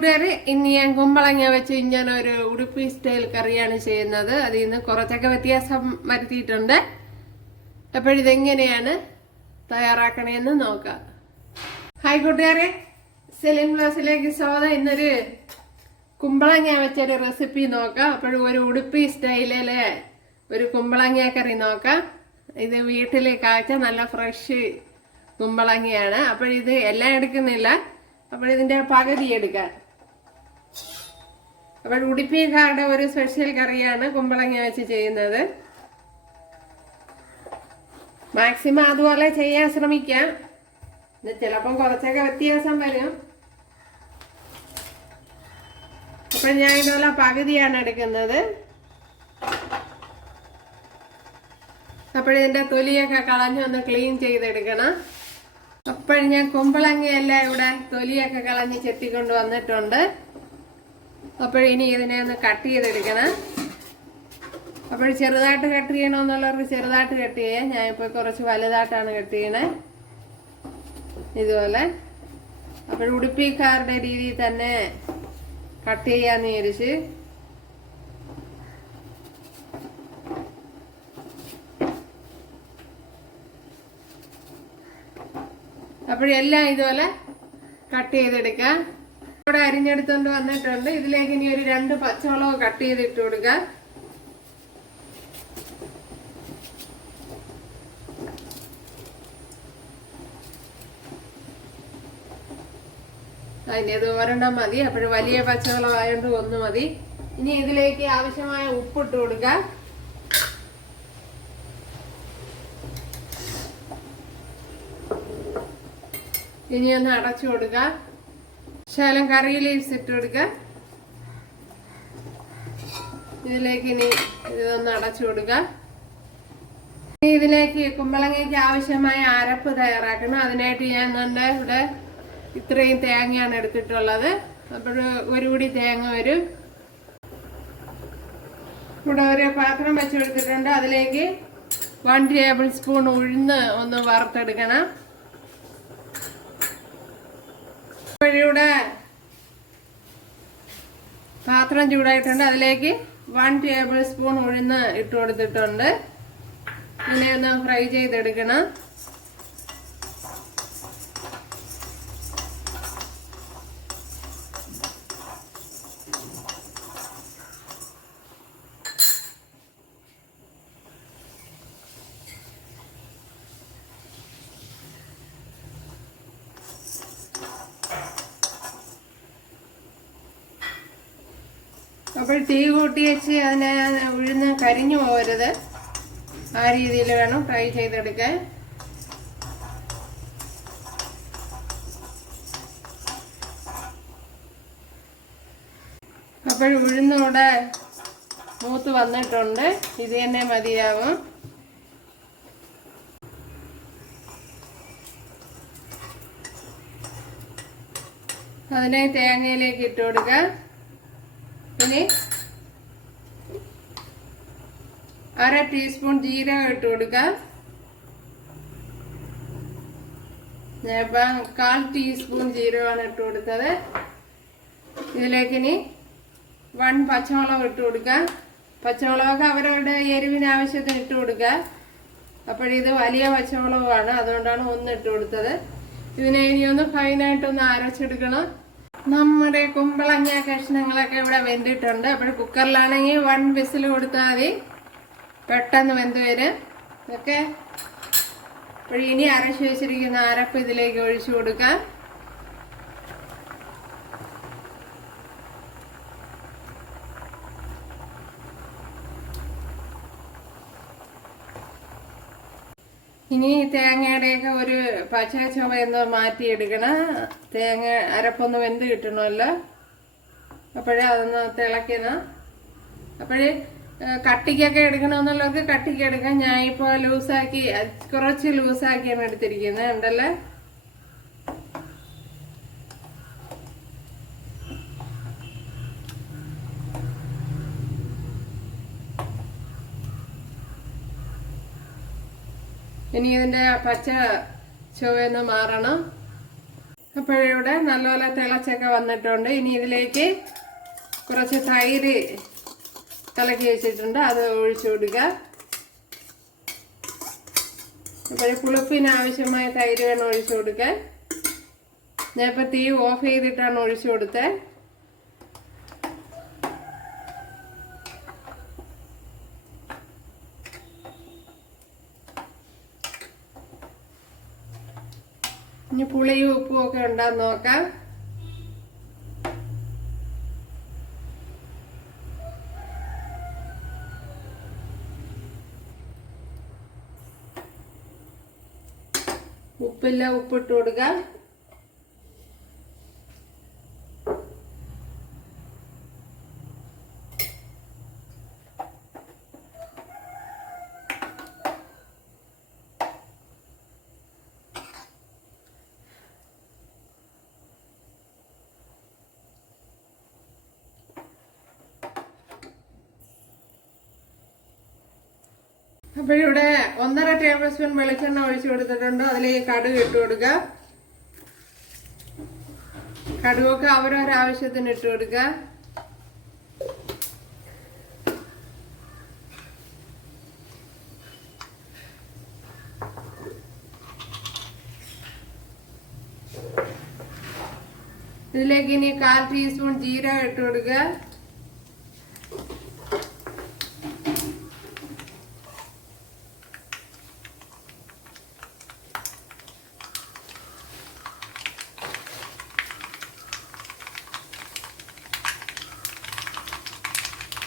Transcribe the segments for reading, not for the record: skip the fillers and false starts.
കൂട്ടുകാരെ, ഇന്ന് ഞാൻ കുമ്പളങ്ങ വെച്ച് ഇങ്ങനെ ഒരു ഉടുപ്പി സ്റ്റൈൽ കറിയാണ് ചെയ്യുന്നത്. അതിൽ നിന്ന് കുറച്ചൊക്കെ വ്യത്യാസം വരുത്തിയിട്ടുണ്ട്. അപ്പോഴിതെങ്ങനെയാണ് തയ്യാറാക്കണേന്ന് നോക്കാം. ഹായ് കൂട്ടുകാരെ, സെലിൻ ക്ലാസ്സിലേക്ക് സ്വാഗതം. ഇന്നൊരു കുമ്പളങ്ങ വെച്ചൊരു റെസിപ്പി നോക്കാം. അപ്പോഴും ഒരു ഉടുപ്പി സ്റ്റൈലിലെ ഒരു കുമ്പളങ്ങ കറി നോക്കാം. ഇത് വീട്ടിൽ കാഴ്ച നല്ല ഫ്രഷ് കുമ്പളങ്ങയാണ്. അപ്പോഴിത് എല്ലാം എടുക്കുന്നില്ല, അപ്പോഴിതിൻ്റെ പകുതി എടുക്കാം. അപ്പോൾ ഉടുപ്പിക്കാരുടെ ഒരു സ്പെഷ്യൽ കറിയാണ് കുമ്പളങ്ങ വെച്ച് ചെയ്യുന്നത്. മാക്സിമം അതുപോലെ ചെയ്യാൻ ശ്രമിക്കാം. ചിലപ്പം കുറച്ചൊക്കെ വ്യത്യാസം വരും. അപ്പോൾ ഞാൻ ഇതുപോലെ പകുതിയാണ് എടുക്കുന്നത്. അപ്പോഴിതിൻ്റെ തൊലിയൊക്കെ കളഞ്ഞ് ഒന്ന് ക്ലീൻ ചെയ്തെടുക്കണം. അപ്പോൾ ഞാൻ കുമ്പളങ്ങയെല്ലാം ഇവിടെ തൊലിയൊക്കെ കളഞ്ഞ് ചെത്തിക്കൊണ്ട് വന്നിട്ടുണ്ട്. അപ്പോൾ ഇനി ഇതിനെ ഒന്ന് കട്ട് ചെയ്തെടുക്കണം. അപ്പോൾ ചെറുതായിട്ട് കട്ട് ചെയ്യണമെന്നുള്ളവർക്ക് ചെറുതായിട്ട് കട്ട് ചെയ്യാം. ഞാനിപ്പോൾ കുറച്ച് വലുതായിട്ടാണ് കട്ട് ചെയ്യണേ, ഇതുപോലെ. അപ്പോൾ ഉടുപ്പിക്കാരുടെ രീതിയിൽ തന്നെ കട്ട് ചെയ്യാന്ന് വിചാരിച്ച്. അപ്പോഴെല്ലാം ഇതുപോലെ കട്ട് ചെയ്തെടുക്കാം. ഇവിടെ അരിഞ്ഞെടുത്തോണ്ട് വന്നിട്ടുണ്ട്. ഇതിലേക്ക് ഇനി ഒരു 2 പച്ചമുളക് കട്ട് ചെയ്തിട്ട് കൊടുക്കുക. അതിൻ്റെ ഇത് ഒരെണ്ണം മതി. അപ്പോൾ വലിയ പച്ചമുളക് ആയതുകൊണ്ട് 1 മതി. ഇനി ഇതിലേക്ക് ആവശ്യമായ ഉപ്പിട്ട് കൊടുക്കുക. ഇനി ഒന്ന് അടച്ചു കൊടുക്കുക. ശകലം കറി ലീവ്സ് ഇട്ട് കൊടുക്കുക. ഇതിലേക്ക് ഇനി ഇതൊന്ന് അടച്ചു കൊടുക്കുക. ഇതിലേക്ക് കുമ്പളങ്ങയ്ക്ക് ആവശ്യമായ അരപ്പ് തയ്യാറാക്കണം. അതിനായിട്ട് ഞാൻ ഇവിടെ ഇത്രയും തേങ്ങയാണ് എടുത്തിട്ടുള്ളത്. അപ്പോൾ ഒരു കൂടി തേങ്ങ വരും. ഇവിടെ ഒരു പാത്രം വെച്ച് കൊടുത്തിട്ടുണ്ട്. അതിലേക്ക് 1 ടേബിൾ സ്പൂൺ ഉഴുന്ന് ഒന്ന് വറുത്തെടുക്കണം. ഇവിടെ പാത്രം ചൂടായിട്ടുണ്ട്. അതിലേക്ക് 1 ടേബിൾ സ്പൂൺ ഉഴുന്ന് ഇട്ട് കൊടുത്തിട്ടുണ്ട്. ഇതിനെ ഒന്ന് ഫ്രൈ ചെയ്തെടുക്കണം. അപ്പോൾ തീ കൂട്ടി വെച്ച് അതിനെ ഉഴുന്ന് കരിഞ്ഞു പോകരുത്. ആ രീതിയിൽ വേണം ഫ്രൈ ചെയ്തെടുക്കാൻ. അപ്പോൾ ഉഴുന്നൂടെ മൂത്ത് വന്നിട്ടുണ്ട്. ഇത് തന്നെ മതിയാവും. അതിനെ തേങ്ങയിലേക്ക് ഇട്ട് കൊടുക്കുക. ഇനി 1/2 ടീസ്പൂൺ ജീരകം ഇട്ട് കൊടുക്കുക. ഞാൻ 1/4 ടീസ്പൂൺ ജീരകമാണ് ഇട്ട് കൊടുത്തത്. ഇതിലേക്ക് ഇനി 1 പച്ചമുളക് ഇട്ട് കൊടുക്കുക. പച്ചമുളകൊക്കെ അവരവരുടെ എരിവിന് ആവശ്യത്തിന് ഇട്ട് കൊടുക്കുക. അപ്പോഴിത് വലിയ പച്ചമുളകാണ്, അതുകൊണ്ടാണ് 1 ഇട്ട് കൊടുത്തത്. ഇതിനെ ഇനി ഒന്ന് ഫൈനായിട്ടൊന്ന് അരച്ചെടുക്കണം. നമ്മുടെ കുമ്പളങ്ങ കഷ്ണങ്ങളൊക്കെ ഇവിടെ വെന്തിട്ടുണ്ട്. അപ്പോൾ കുക്കറിലാണെങ്കിൽ 1 വിസിൽ കൊടുത്താൽ മതി, പെട്ടെന്ന് വെന്ത് വരും. ഓക്കെ. അപ്പോൾ ഇനി അരച്ച് വെച്ചിരിക്കുന്ന അരപ്പ് ഇതിലേക്ക് ഒഴിച്ചു കൊടുക്കാം. ഇനി തേങ്ങയുടെയൊക്കെ ഒരു പച്ച ചുവയൊന്ന് മാറ്റിയെടുക്കണം. തേങ്ങ അരപ്പൊന്ന് വെന്ത് കിട്ടണമല്ലോ. അപ്പോഴേ അതൊന്ന് തിളയ്ക്കണം. അപ്പോഴേ കട്ടിക്കൊക്കെ എടുക്കണമെന്നുള്ളവർക്ക് കട്ടിക്ക് എടുക്കാം. ഞാനിപ്പോൾ ലൂസാക്കി, കുറച്ച് ലൂസാക്കിയാണ് എടുത്തിരിക്കുന്നത്. ഉണ്ടല്ലേ. ഇനി ഇതിൻ്റെ പച്ച ചുവയൊന്ന് മാറണം. അപ്പോഴിവിടെ നല്ലപോലെ തിളച്ചൊക്കെ വന്നിട്ടുണ്ട്. ഇനി ഇതിലേക്ക് കുറച്ച് തൈര് കലക്കി വെച്ചിട്ടുണ്ട്, അത് ഒഴിച്ചു കൊടുക്കുക. അപ്പോൾ പുളിപ്പിന് ആവശ്യമായ തൈര് വേണം ഒഴിച്ചു കൊടുക്കാൻ. ഞാനിപ്പോൾ തീ ഓഫ് ചെയ്തിട്ടാണ് ഒഴിച്ചു കൊടുത്തത്. ഇനി പുളിയും ഉപ്പും ഒക്കെ ഉണ്ടാന്ന് നോക്കാം. ഉപ്പില്ല, ഉപ്പിട്ട് കൊടുക്കാം. അപ്പോഴിവിടെ 1.5 ടേബിൾ സ്പൂൺ വെളിച്ചെണ്ണ ഒഴിച്ചു കൊടുത്തിട്ടുണ്ട്. അതിലേക്ക് കടുക് ഇട്ട് കൊടുക്കുക. കടുകൊക്കെ അവരവരാവശ്യത്തിന് ഇട്ട് കൊടുക്കുക. ഇതിലേക്ക് ഇനി 1/4 ടീസ്പൂൺ ജീരകം ഇട്ട് കൊടുക്കുക.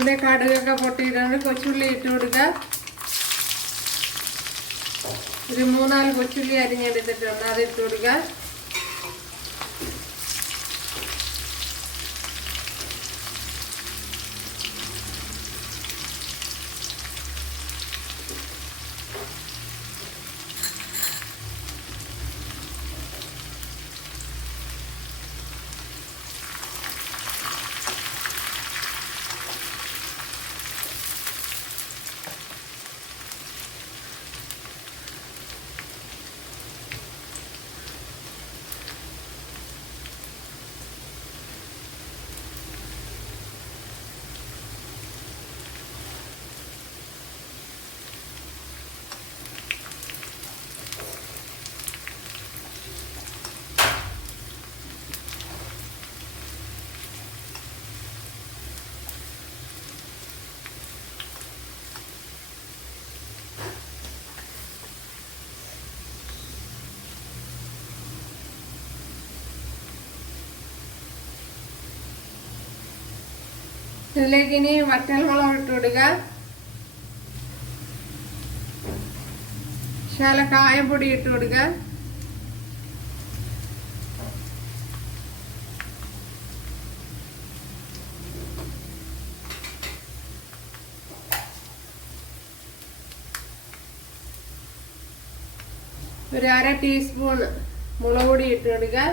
ഇവിടെ കടുകൊക്കെ പൊട്ടിയിട്ടുണ്ട്. കൊച്ചുള്ളി ഇട്ട് കൊടുക്കുക. ഒരു 3-4 കൊച്ചുള്ളി അരിഞ്ഞെടുത്തിട്ടുണ്ട്, അത് ഇട്ട് കൊടുക്കുക. ഇതിലേക്ക് ഇനി വറ്റൽമുളക് ഇട്ട് കൊടുക്കുക. ശകലം കായപ്പൊടി ഇട്ട് കൊടുക്കുക. ഒരു 1/2 ടീസ്പൂൺ മുളക് പൊടി ഇട്ട് കൊടുക്കുക.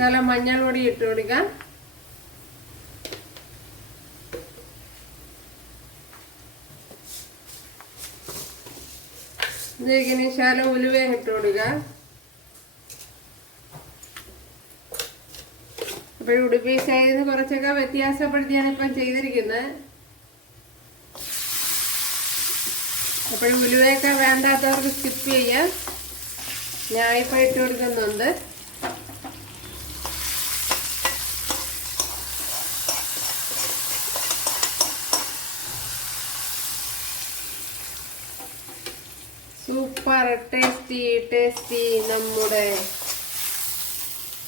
ശകലം മഞ്ഞൾ പൊടി ഇട്ട് കൊടുക്കുക. ഇതിലേക്ക് ശകലം ഉലുവയും ഇട്ട് കൊടുക്കുക. അപ്പോൾ ഉടുപ്പി സ്റ്റൈലിൽ കുറച്ചൊക്കെ വ്യത്യാസപ്പെടുത്തിയാണ് ഇപ്പം ചെയ്തിരിക്കുന്നത്. അപ്പോൾ ഉലുവയൊക്കെ വേണ്ടാത്തവർക്ക് സ്കിപ്പ് ചെയ്യാം. ഞാൻ ഇപ്പം ഇട്ട് കൊടുക്കുന്നുണ്ട്. സൂപ്പർ ടേസ്റ്റി നമ്മുടെ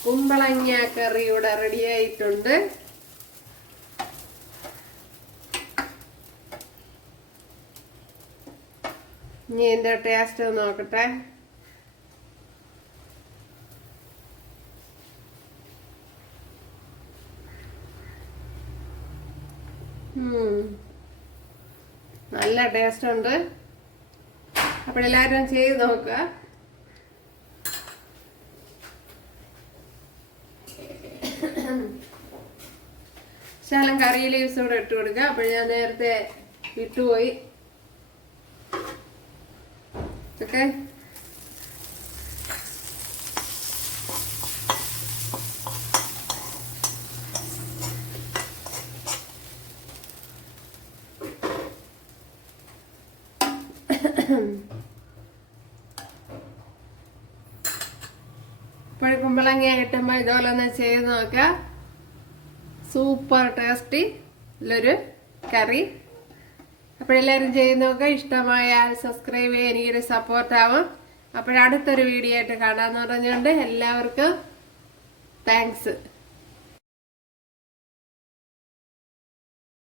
കുമ്പളങ്ങ കറി ഇവിടെ റെഡി ആയിട്ടുണ്ട്. ഇനി എന്താ ടേസ്റ്റ് നോക്കട്ടെ. നല്ല ടേസ്റ്റ് ഉണ്ട്. അപ്പോൾ എല്ലാവരും ചെയ്ത് നോക്കുക. ശകലം കറി ലീവ്സ് കൂടെ ഇട്ട് കൊടുക്കുക. അപ്പോൾ ഞാൻ നേരത്തെ ഇട്ടുപോയി. ഓക്കെ. ഇപ്പോൾ കുമ്പളങ്ങ കിട്ടുമ്പോൾ ഇതുപോലെ ഒന്ന് ചെയ്ത് നോക്കുക. സൂപ്പർ ടേസ്റ്റി ഉള്ളൊരു കറി. അപ്പോഴെല്ലാവരും ചെയ്ത് നോക്കുക. ഇഷ്ടമായാൽ സബ്സ്ക്രൈബ് ചെയ്യാൻ എനിക്കൊരു സപ്പോർട്ടാവും. അപ്പോഴടുത്തൊരു വീഡിയോ ആയിട്ട് കാണാമെന്ന് പറഞ്ഞുകൊണ്ട് എല്ലാവർക്കും താങ്ക്സ്.